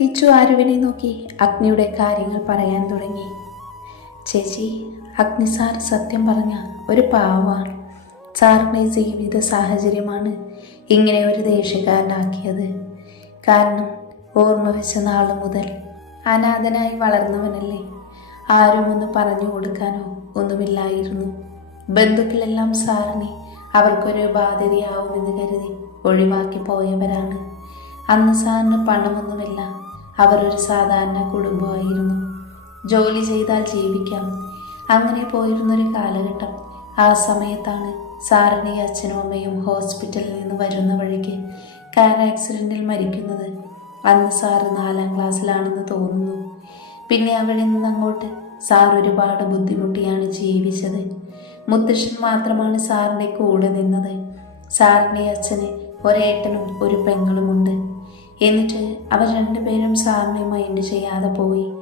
കിച്ചു ആരുവിനെ നോക്കി അഗ്നിയുടെ കാര്യങ്ങൾ പറയാൻ തുടങ്ങി. ചേച്ചി അഗ്നി സാർ സത്യം പറഞ്ഞ ഒരു പാവമാണ്. സാറിന്റെ ജീവിത സാഹചര്യമാണ് ഇങ്ങനെ ഒരു ദേഷ്യക്കാരനാക്കിയത്. കാരണം ഓർമ്മ വെച്ച നാൾ മുതൽ അനാഥനായി വളർന്നവനല്ലേ. ആരും ഒന്ന് പറഞ്ഞു കൊടുക്കാനോ ഒന്നുമില്ലായിരുന്നു. ബന്ധുക്കളെല്ലാം സാറിനെ അവർക്കൊരു ബാധ്യതയാവുമെന്ന് കരുതി ഒഴിവാക്കി പോയവരാണ്. അന്ന് സാറിന് പണമൊന്നുമില്ല. അവർ ഒരു സാധാരണ കുടുംബമായിരുന്നു. ജോലി ചെയ്താൽ ജീവിക്കാം. അങ്ങനെ പോയിരുന്നൊരു കാലഘട്ടം. ആ സമയത്താണ് സാറിന്റെ അച്ഛനും അമ്മയും ഹോസ്പിറ്റലിൽ നിന്ന് വരുന്ന വഴിക്ക് കാർ ആക്സിഡന്റിൽ മരിക്കുന്നത്. അന്ന് സാറ് നാലാം ക്ലാസ്സിലാണെന്ന് തോന്നുന്നു. പിന്നെ അവിടെ നിന്ന് അങ്ങോട്ട് സാർ ഒരുപാട് ബുദ്ധിമുട്ടിയാണ് ജീവിച്ചത്. മുത്തശ്ശൻ മാത്രമാണ് സാറിന്റെ കൂടെ നിന്നത്. സാറിന്റെ അച്ഛന് ഒരേട്ടനും ഒരു പെങ്ങളുമുണ്ട്. എന്നിട്ട് അവർ രണ്ടുപേരും സാറിനെ മൈൻഡ് ചെയ്യാതെ പോയി.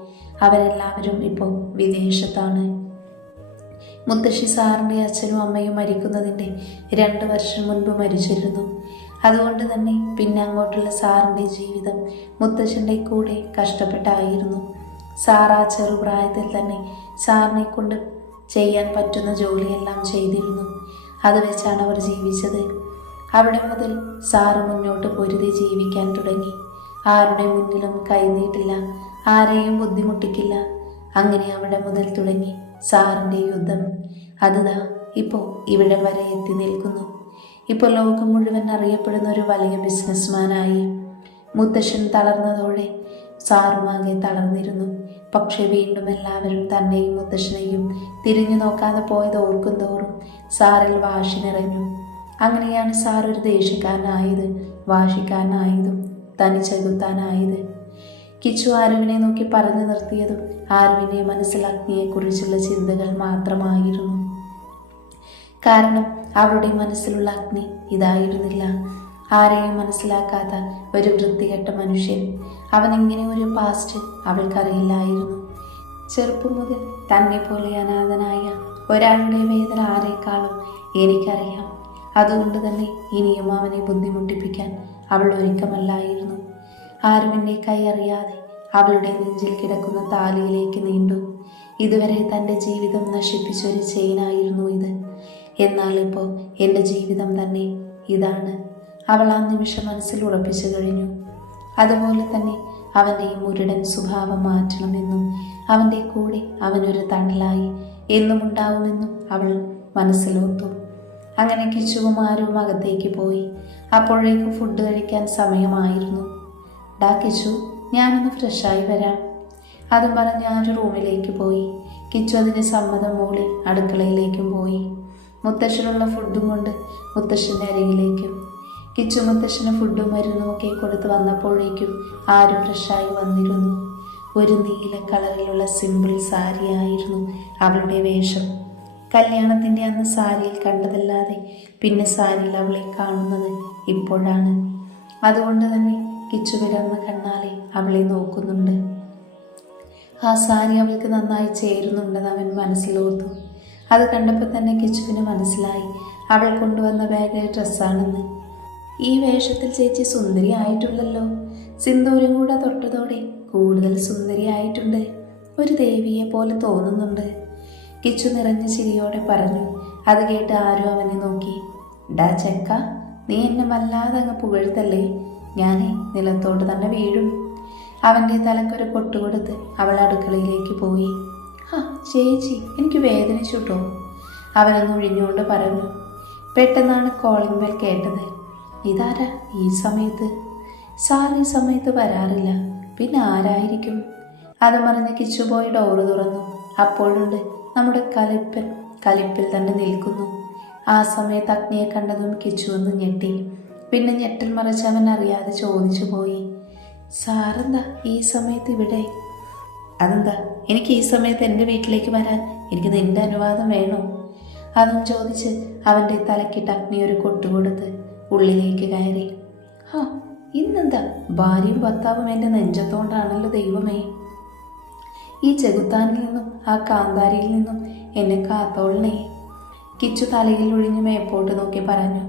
അവരെല്ലാവരും ഇപ്പോൾ വിദേശത്താണ്. മുത്തശ്ശി സാറിന്റെ അച്ഛനും അമ്മയും മരിക്കുന്നതിന്റെ രണ്ട് വർഷം മുൻപ് മരിച്ചിരുന്നു. അതുകൊണ്ട് തന്നെ പിന്നെ അങ്ങോട്ടുള്ള സാറിന്റെ ജീവിതം മുത്തശ്ശന്റെ കൂടെ കഷ്ടപ്പെട്ടായിരുന്നു. സാർ ആ ചെറുപ്രായത്തിൽ തന്നെ സാറിനെ കൊണ്ട് ചെയ്യാൻ പറ്റുന്ന ജോലിയെല്ലാം ചെയ്തിരുന്നു. അത് വെച്ചാണ് അവർ ജീവിച്ചത്. അവിടെ മുതൽ സാറ് മുന്നോട്ട് പൊരുതി ജീവിക്കാൻ തുടങ്ങി. ആരുടെ മുന്നിലും കൈനീട്ടില്ല ആരെയും ബുദ്ധിമുട്ടിക്കില്ല. അങ്ങനെ അവിടെ മുതൽ തുടങ്ങി സാറിന്റെ യുദ്ധം. അതുതാ ഇപ്പോൾ ഇവിടെ വരെ എത്തി നിൽക്കുന്നു. ഇപ്പോൾ ലോകം മുഴുവൻ അറിയപ്പെടുന്ന ഒരു വലിയ ബിസിനസ്മാനായി. മുത്തശ്ശൻ തളർന്നതോടെ സാറുമാകെ തളർന്നിരുന്നു. പക്ഷെ വീണ്ടും എല്ലാവരും തന്നെയും മുത്തശ്ശനെയും തിരിഞ്ഞു നോക്കാതെ പോയത് ഓർക്കും തോറും സാറിൽ വാശി നിറഞ്ഞു. അങ്ങനെയാണ് സാർ ഒരു ദേഷ്യക്കാരനായത് വാശിക്കാരനായതും തനി ചകുത്താനായത് കിച്ചു ആരുവിനെ നോക്കി പറഞ്ഞു നിർത്തിയതും ആരുവിന്റെ മനസ്സിൽ അഗ്നിയെക്കുറിച്ചുള്ള ചിന്തകൾ മാത്രമായിരുന്നു. കാരണം അവരുടെ മനസ്സിലുള്ള അഗ്നി ഇതായിരുന്നില്ല. ആരെയും മനസ്സിലാക്കാത്ത ഒരു വൃത്തികെട്ട മനുഷ്യൻ. അവൻ ഇങ്ങനെ ഒരു പാസ്റ്റ് അവൾക്കറിയില്ലായിരുന്നു. ചെറുപ്പം മുതൽ തന്നെ പോലെ അനാഥനായ ഒരാളുടെ വേദന ആരെക്കാളും എനിക്കറിയാം. അതുകൊണ്ട് തന്നെ ഇനിയും അവനെ ബുദ്ധിമുട്ടിപ്പിക്കാൻ അവൾ ഒരുക്കമല്ലായിരുന്നു. ആരുമിന്റെ കൈ അറിയാതെ അവളുടെ നെഞ്ചിൽ കിടക്കുന്ന താലിയിലേക്ക് നീണ്ടു. ഇതുവരെ തന്റെ ജീവിതം നശിപ്പിച്ചൊരു ചെയിനായിരുന്നു ഇത്. എന്നാൽ ഇപ്പോൾ എന്റെ ജീവിതം തന്നെ ഇതാണ്. അവൾ ആ നിമിഷം മനസ്സിൽ ഉറപ്പിച്ചു കഴിഞ്ഞു. അതുപോലെ തന്നെ അവന്റെ ഈ മുരുടൻ സ്വഭാവം മാറ്റണമെന്നും അവന്റെ കൂടെ അവനൊരു തണലായി എന്നും ഉണ്ടാവുമെന്നും അവൾ മനസ്സിലോർത്തു അങ്ങനെ കിച്ചുകുമാരും അകത്തേക്ക് പോയി. അപ്പോഴേക്കും ഫുഡ് കഴിക്കാൻ സമയമായിരുന്നു. ഡാ കിച്ചു ഞാനൊന്ന് ഫ്രഷായി വരാം. അതും പറഞ്ഞ് ഞാൻ റൂമിലേക്ക് പോയി. കിച്ചു അതിന്റെ സമ്മതം മൂളി അടുക്കളയിലേക്കും പോയി. മുത്തശ്ശനുള്ള ഫുഡും കൊണ്ട് മുത്തശ്ശന്റെ അരയിലേക്കും കിച്ചു മുത്തശ്ശന് ഫുഡും മരുന്നും ഒക്കെ കൊടുത്ത് വന്നപ്പോഴേക്കും ആരും ഫ്രഷായി വന്നിരുന്നു. ഒരു നീല കളറിലുള്ള സിമ്പിൾ സാരിയായിരുന്നു അവളുടെ വേഷം. കല്യാണത്തിന്റെ അന്ന് സാരിയിൽ കണ്ടതല്ലാതെ പിന്നെ സാരിയിൽ അവളെ കാണുന്നത് ഇപ്പോഴാണ്. അതുകൊണ്ട് തന്നെ കിച്ചു വിടർന്ന കണ്ണാലെ അവളെ നോക്കുന്നുണ്ട്. ആ സാരി അവൾക്ക് നന്നായി ചേരുന്നുണ്ടെന്ന് അവൻ മനസ്സിലോർത്തു അത് കണ്ടപ്പോൾ തന്നെ കിച്ചുവിന് മനസ്സിലായി. അവൾ കൊണ്ടുവന്ന ബാഗ് ഡ്രസ്സാണെന്ന്. ഈ വേഷത്തിൽ ചേച്ചി സുന്ദരി ആയിട്ടുള്ളല്ലോ. സിന്ദൂരം കൂടെ തൊട്ടതോടെ കൂടുതൽ സുന്ദരി ആയിട്ടുണ്ട്. ഒരു ദേവിയെ പോലെ തോന്നുന്നുണ്ട്. കിച്ചു നിറഞ്ഞ ചിരിയോടെ പറഞ്ഞു. അത് കേട്ട് ആരോ അവനെ നോക്കി? ഡാ ചെക്ക നീ എന്നെ വല്ലാതെ അങ്ങ് പുകഴ്ത്തല്ലേ? ഞാനേ നിലത്തോട്ട് തന്നെ വീഴും. അവന്റെ തലക്കൊരു പൊട്ടുകൊടുത്ത് അവൾ അടുക്കളയിലേക്ക് പോയി. ആ ചേച്ചി എനിക്ക് വേദനിച്ചു കേട്ടോ അവനൊന്ന് ഒഴിഞ്ഞുകൊണ്ട് പറഞ്ഞു. പെട്ടെന്നാണ് കോളിംഗ് ബെൽ കേട്ടത്. ഇതാരാ ഈ സമയത്ത്? സാർ ഈ സമയത്ത് വരാറില്ല. പിന്നെ ആരായിരിക്കും? അത് മറിഞ്ഞ് കിച്ചു പോയി ഡോറ് തുറന്നു. അപ്പോഴുണ്ട്. നമ്മുടെ കലിപ്പിൽ കലിപ്പിൽ തന്നെ നിൽക്കുന്നു. ആ സമയത്ത് അഗ്നിയെ കണ്ടതും കിച്ചു ഒന്ന് ഞെട്ടി. പിന്നെ ഞെട്ടൽ മറിച്ച് അവൻ അറിയാതെ ചോദിച്ചു പോയി. സാറെന്താ ഈ സമയത്ത് ഇവിടെ? അതെന്താ? എനിക്ക് ഈ സമയത്ത് എന്റെ വീട്ടിലേക്ക് വരാൻ എനിക്ക് നിന്റെ അനുവാദം വേണോ? അതും ചോദിച്ച് അവന്റെ തലക്കിട്ട് അഗ്നി ഒരു കൊട്ടുകൊടുത്ത് ഉള്ളിലേക്ക് കയറി. ഹാ ഇന്നെന്താ? ഭാര്യയും ഭർത്താവും എന്റെ നെഞ്ചത്തോണ്ടാണല്ലോ ദൈവമേ. ഈ ചെകുത്താനിൽ നിന്നും ആ കാന്താരിയിൽ നിന്നും എന്നെ കാത്തോളണേ. കിച്ചു തലയിൽ ഒഴിഞ്ഞു മേപ്പോട്ട് നോക്കി പറഞ്ഞു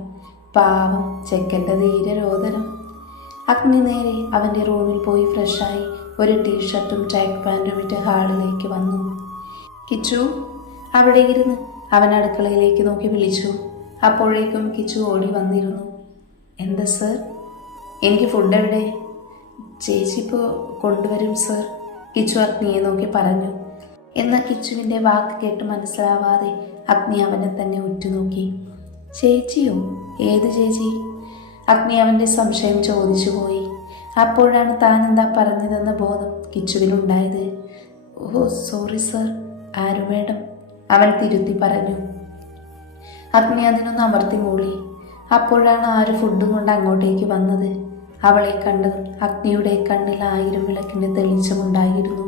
പാവം ചെക്കന്റെ ധീര രോദനം അഗ്നി നേരെ അവന്റെ റൂമിൽ പോയി ഫ്രഷായി ഒരു ടീഷർട്ടും ട്രാക്ക് പാന്റും ഇട്ട് ഹാളിലേക്ക് വന്നു. കിച്ചു അവിടെ ഇരുന്ന് അവൻ അടുക്കളയിലേക്ക് നോക്കി വിളിച്ചു. അപ്പോഴേക്കും കിച്ചു ഓടി വന്നിരുന്നു. എന്താ സർ? എനിക്ക് ഫുഡ് എവിടെ? ചേച്ചി ഇപ്പോൾ കൊണ്ടുവരും സർ. കിച്ചു അഗ്നിയെ നോക്കി പറഞ്ഞു. എന്ന കിച്ചുവിന്റെ വാക്ക് കേട്ട് മനസ്സിലാവാതെ അഗ്നി അവനെ തന്നെ ഉറ്റുനോക്കി. ചേച്ചിയോ? ഏത് ചേച്ചി? അഗ്നി അവന്റെ സംശയം ചോദിച്ചു പോയി. അപ്പോഴാണ് താൻ എന്താ പറഞ്ഞതെന്ന ബോധം കിച്ചുവിനുണ്ടായത്. Oh sorry sir. ആരു വേണം അവൻ തിരുത്തി പറഞ്ഞു. അഗ്നി അതിനൊന്ന് അമർത്തി മൂളി അപ്പോഴാണ് ആര് ഫുഡും കൊണ്ട് അങ്ങോട്ടേക്ക് വന്നത്. അവളെ കണ്ടതും അഗ്നിയുടെ കണ്ണിൽ ആയിരം വിളക്കിന്റെ തെളിച്ചമുണ്ടായിരുന്നു.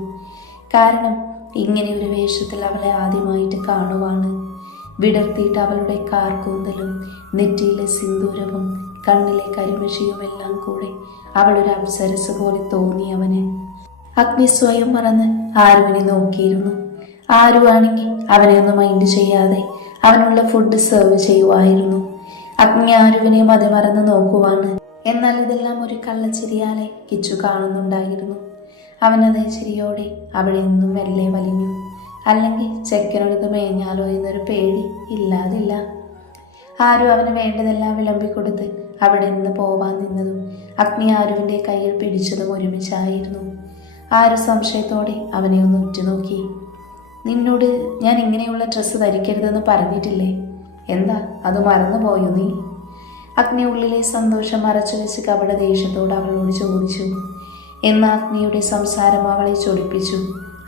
കാരണം ഇങ്ങനെ ഒരു വേഷത്തിൽ അവളെ ആദ്യമായിട്ട് കാണുവാണ്. വിടർത്തിയിട്ട് അവളുടെ കാർക്കൂന്തലും നെറ്റിയിലെ സിന്ദൂരവും കണ്ണിലെ കരിമഷിയുമെല്ലാം കൂടെ അവളൊരു അപ്സരസ് പോലെ തോന്നി അവന്. അഗ്നി സ്വയം മറന്ന് ആരുവിനെ നോക്കിയിരുന്നു. ആരുവാണെങ്കിൽ അവനെ ഒന്ന് മൈൻഡ് ചെയ്യാതെ അവനുള്ള ഫുഡ് സെർവ് ചെയ്യുമായിരുന്നു അഗ്നി ആരുവിനെ മതിമറന്ന് നോക്കുവാണ്. എന്നാൽ ഇതെല്ലാം ഒരു കള്ളച്ചിരിയാലെ കിച്ചു കാണുന്നുണ്ടായിരുന്നു. അവനതേ ചിരിയോടെ അവിടെ നിന്നും മെല്ലെ വലിഞ്ഞു. അല്ലെങ്കിൽ ചെക്കനൊടുത്ത് മേഞ്ഞാലോ എന്നൊരു പേടി ഇല്ലാതില്ല. ആരും അവന് വേണ്ടതെല്ലാം വിളമ്പിക്കൊടുത്ത് അവിടെ നിന്ന് പോവാൻ നിന്നതും അഗ്നി ആരുവിന്റെ കയ്യിൽ പിടിച്ചതും ഒരുമിച്ചായിരുന്നു. ആരു സംശയത്തോടെ അവനെ ഒന്ന് ഉറ്റുനോക്കി. നിന്നോട് ഞാൻ ഇങ്ങനെയുള്ള ഡ്രസ്സ് ധരിക്കരുതെന്ന് പറഞ്ഞിട്ടില്ലേ? എന്താ അത് മറന്നുപോയോ നീ? അഗ്നി ഉള്ളിലെ സന്തോഷം മറച്ചു വെച്ച് കപട ദേഷ്യത്തോട് അവളോട് ചോദിച്ചു. എന്ന അഗ്നിയുടെ സംസാരം അവളെ ചൊടിപ്പിച്ചു.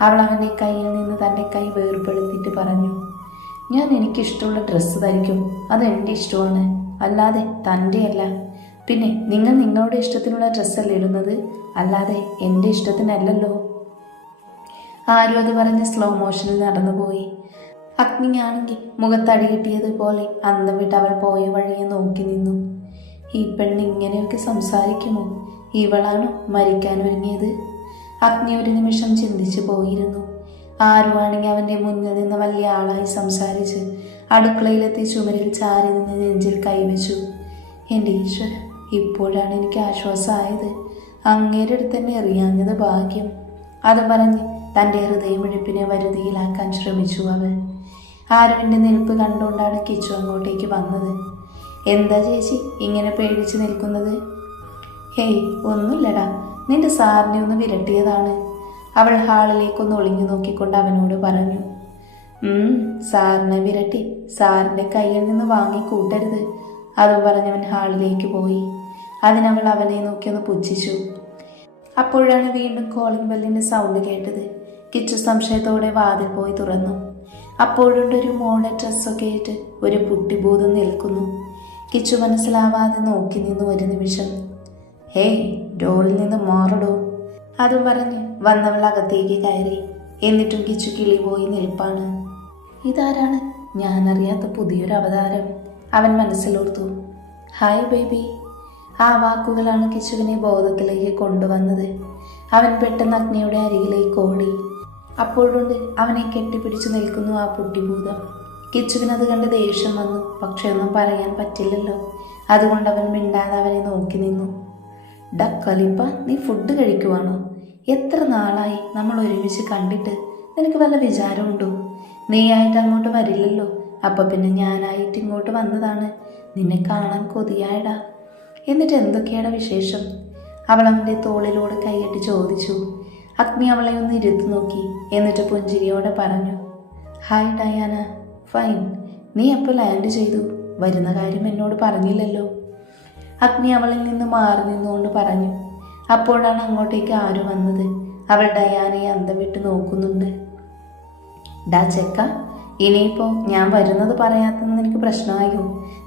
അവൾ അവന്റെ കയ്യിൽ നിന്ന് തന്റെ കൈ വേർപ്പെടുത്തിയിട്ട് പറഞ്ഞു ഞാൻ എനിക്കിഷ്ടമുള്ള ഡ്രസ്സ് ധരിക്കും. അത് എന്റെ ഇഷ്ടമാണ്. അല്ലാതെ തന്റെ അല്ല പിന്നെ നിങ്ങൾ നിങ്ങളുടെ ഇഷ്ടത്തിനുള്ള ഡ്രസ്സല്ലേ ഇടുന്നത്? അല്ലാതെ എന്റെ ഇഷ്ടത്തിനല്ലല്ലോ. ആരും അത് പറഞ്ഞ് സ്ലോ മോഷനിൽ നടന്നുപോയി. അഗ്നിയാണെങ്കിൽ മുഖത്തടി കിട്ടിയതുപോലെ അന്തം വിട്ട് അവൾ പോയ വഴിയെ നോക്കി നിന്നു. ഈ പെണ്ണ് ഇങ്ങനെയൊക്കെ സംസാരിക്കുമോ? ഇവളാണോ മരിക്കാൻ ഒരുങ്ങിയത്? അഗ്നി ഒരു നിമിഷം ചിന്തിച്ചു പോയിരുന്നു. ആരുവാണെങ്കിൽ അവന്റെ മുന്നിൽ നിന്ന് വലിയ ആളായി സംസാരിച്ച് അടുക്കളയിലെത്തി ചുമരിൽ ചാരി നിന്ന് നെഞ്ചിൽ കൈവച്ചു. എന്റെ ഈശ്വര ഇപ്പോഴാണ് എനിക്ക് ആശ്വാസമായത്. അങ്ങേരുടെ തന്നെ എറിയാഞ്ഞത് ഭാഗ്യം. അത് പറഞ്ഞ് തന്റെ ഹൃദയമിഴിപ്പിനെ വരുതിയിലാക്കാൻ ശ്രമിച്ചു അവൾ. ആരുവിന്റെ നിൽപ്പ് കണ്ടുകൊണ്ടാണ് കിച്ചു അങ്ങോട്ടേക്ക് വന്നത്. എന്താ ചേച്ചി ഇങ്ങനെ പേടിച്ച് നിൽക്കുന്നത്? ഹേയ് ഒന്നുമില്ലടാ. നിന്റെ സാറിനെ ഒന്ന് വിരട്ടിയതാണ്. അവൾ ഹാളിലേക്കൊന്ന് ഒളിഞ്ഞു നോക്കിക്കൊണ്ട് അവനോട് പറഞ്ഞു സാറിനെ വിരട്ടി സാറിന്റെ കയ്യിൽ നിന്ന് വാങ്ങി കൂട്ടരുത് അതും പറഞ്ഞവൻ ഹാളിലേക്ക് പോയി. അതിനവൾ അവനെ നോക്കി ഒന്ന് പുച്ഛിച്ചു. അപ്പോഴാണ് വീണ്ടും കോളിംഗ് ബെല്ലിന്റെ സൗണ്ട് കേട്ടത്. കിച്ചു സംശയത്തോടെ വാതിൽ പോയി തുറന്നു. അപ്പോഴുണ്ട് മോള ഡ്രസ്സൊക്കെ ആയിട്ട് ഒരു കുട്ടിബോധം നിൽക്കുന്നു. കിച്ചു മനസ്സിലാവാതെ നോക്കി നിന്നു ഒരു നിമിഷം. ഹേയ് ഡോളിൽ നിന്ന് മാറടോ അതും പറഞ്ഞ് വന്നവൾ അകത്തേക്ക് കയറി. എന്നിട്ടും കിച്ചു കിളി പോയി നിൽപ്പാണ്. ഇതാരാണ്? ഞാനറിയാത്ത പുതിയൊരു അവതാരം അവൻ മനസ്സിലോർത്തു. Hi baby. ആ വാക്കുകളാണ് കിച്ചുവിനെ ബോധത്തിലേക്ക് കൊണ്ടുവന്നത്. അവൻ പെട്ടെന്ന് അഗ്നിയുടെ അരികിലേക്ക് ഓടി. അപ്പോഴുണ്ട് അവനെ കെട്ടിപ്പിടിച്ചു നിൽക്കുന്നു ആ പുട്ടിഭൂതം. കിച്ചുവിനത് കണ്ട് ദേഷ്യം വന്നു. പക്ഷെ ഒന്നും പറയാൻ പറ്റില്ലല്ലോ. അതുകൊണ്ട് അവൻ മിണ്ടാതെ അവനെ നോക്കി നിന്നു. ഡ കലിപ്പ നീ ഫുഡ് കഴിക്കുവാണോ? എത്ര നാളായി നമ്മൾ ഒരുമിച്ച് കണ്ടിട്ട്? നിനക്ക് വല്ല വിചാരമുണ്ടോ? നീ ആയിട്ട് അങ്ങോട്ട് വരില്ലല്ലോ. അപ്പൊ പിന്നെ ഞാനായിട്ട് ഇങ്ങോട്ട് വന്നതാണ്. നിന്നെ കാണാൻ കൊതിയായടാ. എന്നിട്ട് എന്തൊക്കെയാണ് വിശേഷം? അവൾ അവന്റെ തോളിലൂടെ കൈയിട്ട് ചോദിച്ചു. അഗ്നി അവളെ ഒന്ന് ഇരുത്തു നോക്കി. എന്നിട്ട് പുഞ്ചിരിയോടെ പറഞ്ഞു ഹായ് ഡയാന ഫൈൻ. നീ എപ്പോൾ ലാൻഡ് ചെയ്തു? വരുന്ന കാര്യം എന്നോട് പറഞ്ഞില്ലല്ലോ. അഗ്നി അവളിൽ നിന്ന് മാറി നിന്നുകൊണ്ട് പറഞ്ഞു അപ്പോഴാണ് അങ്ങോട്ടേക്ക് ആര് വന്നത്? അവൾ ഡയാനയെ അന്തം വിട്ട് നോക്കുന്നുണ്ട്. ഡാ ചെക്ക ഇനിയിപ്പോ ഞാൻ വരുന്നത് പറയാത്തത് നിനക്ക് പ്രശ്നമായോ?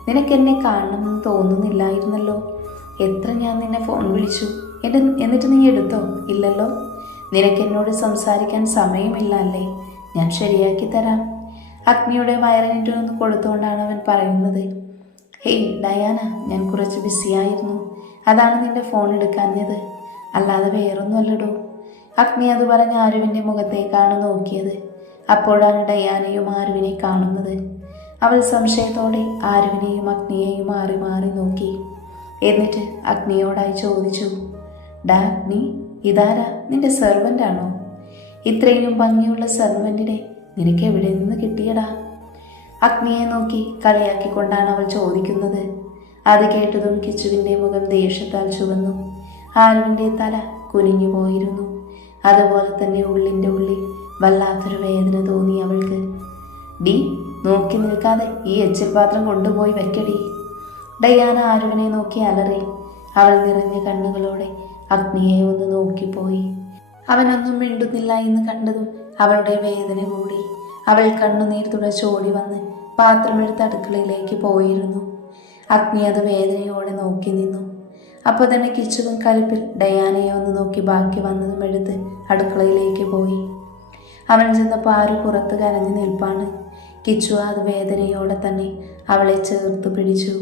നിനക്ക് എന്നെ കാണണമെന്ന് തോന്നുന്നില്ലായിരുന്നല്ലോ. എത്ര ഞാൻ നിന്നെ ഫോൺ വിളിച്ചു? എന്നിട്ട് നീ എടുത്തോ? ഇല്ലല്ലോ? നിനക്ക് എന്നോട് സംസാരിക്കാൻ സമയമില്ല അല്ലേ ഞാൻ ശരിയാക്കി തരാം. അഗ്നിയുടെ വയറിനിട്ടൊന്ന് കൊടുത്തുകൊണ്ടാണ് അവൻ പറയുന്നത്. ഹേയ് ഡയാന ഞാൻ കുറച്ച് ബിസിയായിരുന്നു. അതാണ് നിന്റെ ഫോൺ എടുക്കാഞ്ഞത്. അല്ലാതെ വേറൊന്നുമല്ലടോ. അഗ്നി അത് പറഞ്ഞ് ആരുവിന്റെ മുഖത്തേക്കാണ് നോക്കിയത്. അപ്പോഴാണ് ഡയാനയും ആരുവിനെ കാണുന്നത്. അവൾ സംശയത്തോടെ ആരുവിനെയും അഗ്നിയെയും മാറി മാറി നോക്കി. എന്നിട്ട് അഗ്നിയോടായി ചോദിച്ചു ഡാ അഗ്നി ഇതാരാ നിന്റെ സെർവന്റ് ആണോ? ഇത്രയും ഭംഗിയുള്ള സെർവന്റിനെ നിനക്ക് എവിടെ നിന്ന് കിട്ടിയടാ? അഗ്നിയെ നോക്കി കളിയാക്കിക്കൊണ്ടാണ് അവൾ ചോദിക്കുന്നത്. അത് കേട്ടതും കിച്ചുവിന്റെ മുഖം ദേഷ്യത്താൽ ചുവന്നു. ആരുവിന്റെ തല കുനിഞ്ഞു പോയിരുന്നു. അതുപോലെ തന്നെ ഉള്ളിന്റെ ഉള്ളിൽ വല്ലാത്തൊരു വേദന തോന്നി അവൾക്ക്. ഡി നോക്കി നിൽക്കാതെ ഈ എച്ചിൽ പാത്രം കൊണ്ടുപോയി വെക്കടി. ഡയാന ആരുവിനെ നോക്കി അലറി. അവൾ നിറഞ്ഞ കണ്ണുകളോടെ അഗ്നിയെ ഒന്ന് നോക്കിപ്പോയി. അവനൊന്നും മിണ്ടുന്നില്ല എന്ന് കണ്ടതും അവളുടെ വേദന കൂടി. അവൾ കണ്ണുനീർ തുടച്ചോടി വന്ന് പാത്രമെടുത്ത് അടുക്കളയിലേക്ക് പോയിരുന്നു. അഗ്നി അത് വേദനയോടെ നോക്കി നിന്നു. അപ്പോൾ തന്നെ കിച്ചുവും കലിപ്പിൽ ഡയാനയെ ഒന്ന് നോക്കി ബാക്കി വന്നതും എടുത്ത് അടുക്കളയിലേക്ക് പോയി. അവൻ ചെന്നപ്പോൾ ആരും പുറത്ത് കരഞ്ഞു നിൽപ്പാണ്. കിച്ചു അത് വേദനയോടെ തന്നെ അവളെ ചേർത്ത് പിടിച്ചു.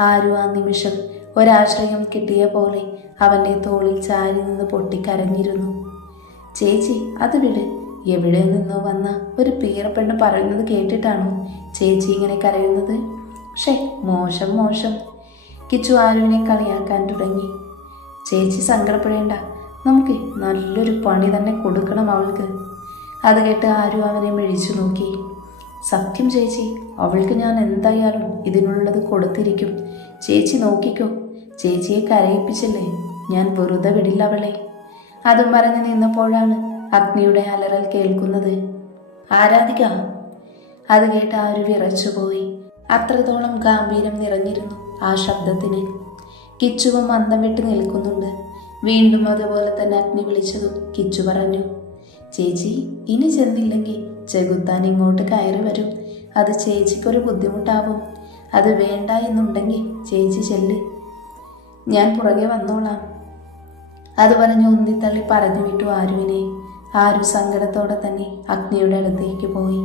ആരു ആ നിമിഷം ഒരാശ്രയം കിട്ടിയ പോലെ അവന്റെ തോളിൽ ചാരി നിന്ന് പൊട്ടിക്കരഞ്ഞിരുന്നു. ചേച്ചി അത് വിട്. എവിടെ നിന്നോ വന്ന ഒരു പീറപ്പെണ്ണ് പറയുന്നത് കേട്ടിട്ടാണോ ചേച്ചി ഇങ്ങനെ കരയുന്നത്? ഷേ മോശം മോശം. കിച്ചു ആരുവിനെ കളിയാക്കാൻ തുടങ്ങി. ചേച്ചി സങ്കടപ്പെടേണ്ട. നമുക്ക് നല്ലൊരു പണി തന്നെ കൊടുക്കണം അവൾക്ക്. അത് കേട്ട് ആരു അവനെ മിഴിച്ചു നോക്കി. സത്യം ചേച്ചി. അവൾക്ക് ഞാൻ എന്തായാലും ഇതിനുള്ളത് കൊടുത്തിരിക്കും. ചേച്ചി നോക്കിക്കോ. ചേച്ചിയെ കരയിപ്പിച്ചില്ലേ? ഞാൻ വെറുതെ വിടില്ല അവളെ. അതും പറഞ്ഞ് നിന്നപ്പോഴാണ് അഗ്നിയുടെ അലറൽ കേൾക്കുന്നത്. ആരാധിക? അത് കേട്ട് ഒരു വിറച്ചുപോയി അത്രത്തോളം ഗാംഭീര്യം നിറഞ്ഞിരുന്നു ആ ശബ്ദത്തിന്. കിച്ചുവ മന്ദം വിട്ട് നിൽക്കുന്നുണ്ട്. വീണ്ടും അതുപോലെ തന്നെ അഗ്നി വിളിച്ചതും കിച്ചു പറഞ്ഞു ചേച്ചി ഇനി ചെന്നില്ലെങ്കിൽ ചെകുത്താൻ ഇങ്ങോട്ട് കയറി വരും. അത് ചേച്ചിക്കൊരു ബുദ്ധിമുട്ടാവും. അത് വേണ്ട എന്നുണ്ടെങ്കിൽ ചേച്ചി ചെല്ല്. ഞാൻ പുറകെ വന്നോളാം. അത് പറഞ്ഞ് ഉന്തിത്തള്ളി പറഞ്ഞു വിട്ടു ആരുവിനെ. ആരു സങ്കടത്തോടെ തന്നെ അഗ്നിയുടെ അടുത്തേക്ക് പോയി.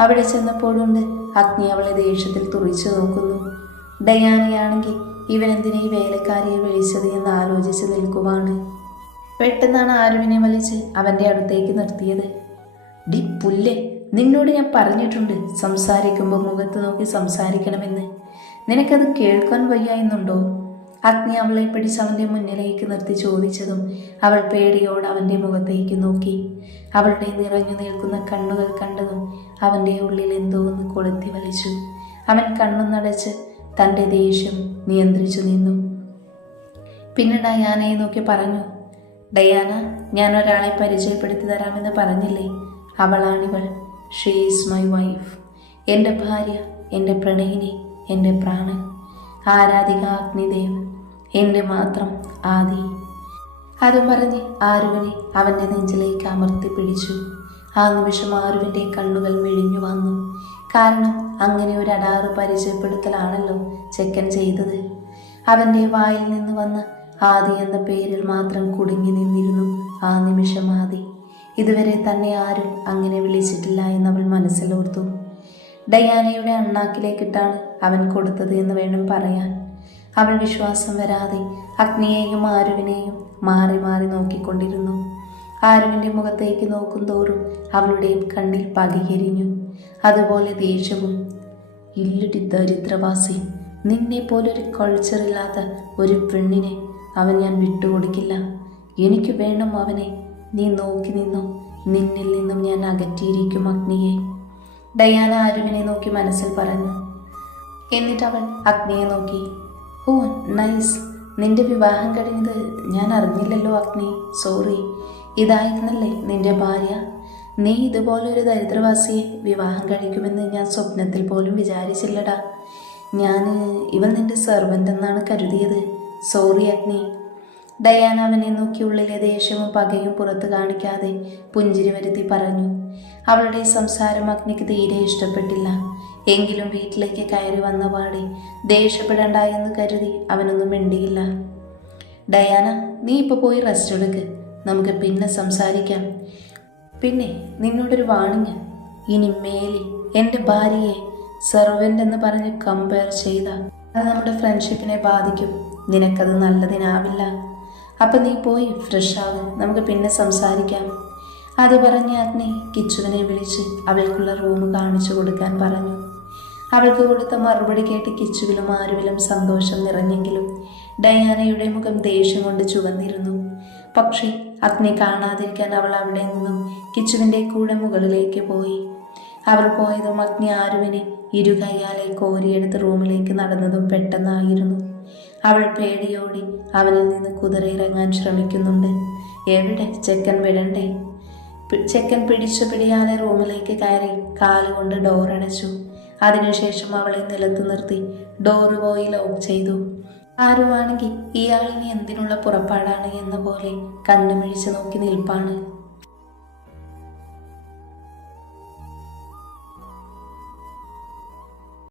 അവിടെ ചെന്നപ്പോഴുണ്ട് അഗ്നി അവളെ ദേഷ്യത്തിൽ തുറിച്ചു നോക്കുന്നു. ഡയാനയാണെങ്കിൽ ഇവൻ എന്തിനാ ഈ വേലക്കാരിയെ വിളിച്ചത് എന്ന് ആലോചിച്ച് നിൽക്കുവാണ്. പെട്ടെന്നാണ് ആരുവിനെ വലിച്ച് അവന്റെ അടുത്തേക്ക് നിർത്തിയത്. ഡി പുല്ലേ നിന്നോട് ഞാൻ പറഞ്ഞിട്ടുണ്ട് സംസാരിക്കുമ്പോൾ മുഖത്ത് നോക്കി സംസാരിക്കണമെന്ന്. നിനക്കത് കേൾക്കാൻ വയ്യ എന്നുണ്ടോ? അഗ്നി അവളെ പിടിച്ച് അവന്റെ മുന്നിലേക്ക് നിർത്തി ചോദിച്ചതും അവൾ പേടിയോട് അവന്റെ മുഖത്തേക്ക് നോക്കി. അവളുടെ നിറഞ്ഞു നിൽക്കുന്ന കണ്ണുകൾ കണ്ടതും അവന്റെ ഉള്ളിൽ എന്തോ ഒന്ന് കൊളുത്തി വലിച്ചു. അവൻ കണ്ണു നടച്ച് തന്റെ ദേഷ്യം നിയന്ത്രിച്ചു നിന്നു. പിന്നെ ഡയാനയെ നോക്കി പറഞ്ഞു ഡയാന ഞാൻ ഒരാളെ പരിചയപ്പെടുത്തി തരാമെന്ന് പറഞ്ഞില്ലേ? അവളാണിവൾ ഷീ ഈസ് മൈ വൈഫ് എന്റെ ഭാര്യ എന്റെ പ്രണയിനി എന്റെ പ്രാണൻ. ആരാധിക അഗ്നിദേവ് എന്റെ മാത്രം ആദി. അതും പറഞ്ഞ് ആരുവിനെ അവന്റെ നെഞ്ചിലേക്ക് അമർത്തി പിടിച്ചു. ആ നിമിഷം ആരുവിന്റെ കണ്ണുകൾ മെഴിഞ്ഞു വന്നു. കാരണം അങ്ങനെ ഒരു അടാറ് പരിചയപ്പെടുത്തലാണല്ലോ ചെക്കൻ ചെയ്തത്. അവന്റെ വായിൽ നിന്ന് വന്ന ആദി എന്ന പേരിൽ മാത്രം കുടുങ്ങി നിന്നിരുന്നു ആ നിമിഷം ആദി. ഇതുവരെ തന്നെ ആരും അങ്ങനെ വിളിച്ചിട്ടില്ല എന്ന് എന്നവൾ മനസ്സിലോർത്തു. ഡയാനയുടെ അണ്ണാക്കിലേക്കിട്ടാണ് അവൻ കൊടുത്തത് എന്ന് വേണം പറയാൻ. അവൾ വിശ്വാസം വരാതെ അഗ്നിയെയും ആരുവിനെയും മാറി മാറി നോക്കിക്കൊണ്ടിരുന്നു. ആരുവിന്റെ മുഖത്തേക്ക് നോക്കും തോറും അവളുടെ കണ്ണിൽ പകയെരിഞ്ഞു. അതുപോലെ ദേഷ്യവും ഇല്ലടി ദരിദ്രവാസി നിന്നെ പോലൊരു കൾച്ചറില്ലാത്ത ഒരു പെണ്ണിനെ അവൻ ഞാൻ വിട്ടുകൊടുക്കില്ല. എനിക്ക് വേണം അവനെ. നീ നോക്കി നിന്നു. നിന്നിൽ നിന്നും ഞാൻ അകറ്റിയിരിക്കും അഗ്നിയെ. ഡയാന ആരുവിനെ നോക്കി മനസ്സിൽ പറഞ്ഞു. എന്നിട്ട് അവൻ അഗ്നിയെ നോക്കി ഓ നൈസ്. നിന്റെ വിവാഹം കഴിഞ്ഞത് ഞാൻ അറിഞ്ഞില്ലല്ലോ അഗ്നി. സോറി. ഇതായിരുന്നല്ലേ നിന്റെ ഭാര്യ? നീ ഇതുപോലെ ഒരു ദരിദ്രവാസിയെ വിവാഹം കഴിക്കുമെന്ന് ഞാൻ സ്വപ്നത്തിൽ പോലും വിചാരിച്ചില്ലടാ. ഞാൻ ഇവൻ നിന്റെ സെർവന്റ് എന്നാണ് കരുതിയത്. സോറി അഗ്നി. ഡയാന അവനെ നോക്കി ഉള്ളിലെ ദേഷ്യവും പകയും പുറത്ത് കാണിക്കാതെ പുഞ്ചിരി വരുത്തി പറഞ്ഞു. അവളുടെ സംസാരം അഗ്നിക്ക് തീരെ ഇഷ്ടപ്പെട്ടില്ല. എങ്കിലും വീട്ടിലേക്ക് കയറി വന്ന പാടി ദേഷ്യപ്പെടണ്ട എന്ന് കരുതി അവനൊന്നും മിണ്ടിയില്ല. ഡയാന നീ ഇപ്പോൾ പോയി റെസ്റ്റ് എടുക്ക്. നമുക്ക് പിന്നെ സംസാരിക്കാം. പിന്നെ നിന്നോടൊരു വാണിങ് ഇനി മേലെ എന്റെ ഭാര്യയെ സെർവന്റ് എന്ന് പറഞ്ഞ് കമ്പയർ ചെയ്ത. അത് നമ്മുടെ ഫ്രണ്ട്ഷിപ്പിനെ ബാധിക്കും. നിനക്കത് നല്ലതിനാവില്ല. അപ്പം നീ പോയി ഫ്രഷ് ആവും. നമുക്ക് പിന്നെ സംസാരിക്കാം. അത് പറഞ്ഞ് അഗ്നി കിച്ചുവിനെ വിളിച്ച് അവൾക്കുള്ള റൂം കാണിച്ചു കൊടുക്കാൻ പറഞ്ഞു. അവൾക്ക് കൊടുത്ത മറുപടി കേട്ട് കിച്ചുവിലും ആരുവിലും സന്തോഷം നിറഞ്ഞെങ്കിലും ഡയാനയുടെ മുഖം ദേഷ്യം കൊണ്ട് ചുവന്നിരുന്നു. പക്ഷേ അഗ്നി കാണാതിരിക്കാൻ അവൾ അവിടെ നിന്നും കിച്ചുവിന്റെ കൂടെ മുകളിലേക്ക് പോയി. അവർ പോയതും അഗ്നി ആരുവിനെ ഇരുകൈയാലെ കോരിയെടുത്ത് റൂമിലേക്ക് നടന്നതും പെട്ടെന്നായിരുന്നു. അവൾ പേടിയോടി അവനിൽ നിന്ന് കുതിരയിറങ്ങാൻ ശ്രമിക്കുന്നുണ്ട്. എവിടെ? ചെക്കൻ വിടണ്ടേ? ചെക്കൻ പിടിച്ചു പിടിയാതെ റൂമിലേക്ക് കയറി കാലുകൊണ്ട് ഡോറടച്ചു. അതിനുശേഷം അവളെ നിലത്ത് നിർത്തി ഡോറ് പോയി ലോക്ക് ചെയ്തു. ആരുവാണെങ്കിൽ ഇയാളിനി എന്തിനുള്ള പുറപ്പാടാണ് എന്ന പോലെ കണ്ണുമിഴിച്ച് നോക്കി നിൽപ്പാണ്.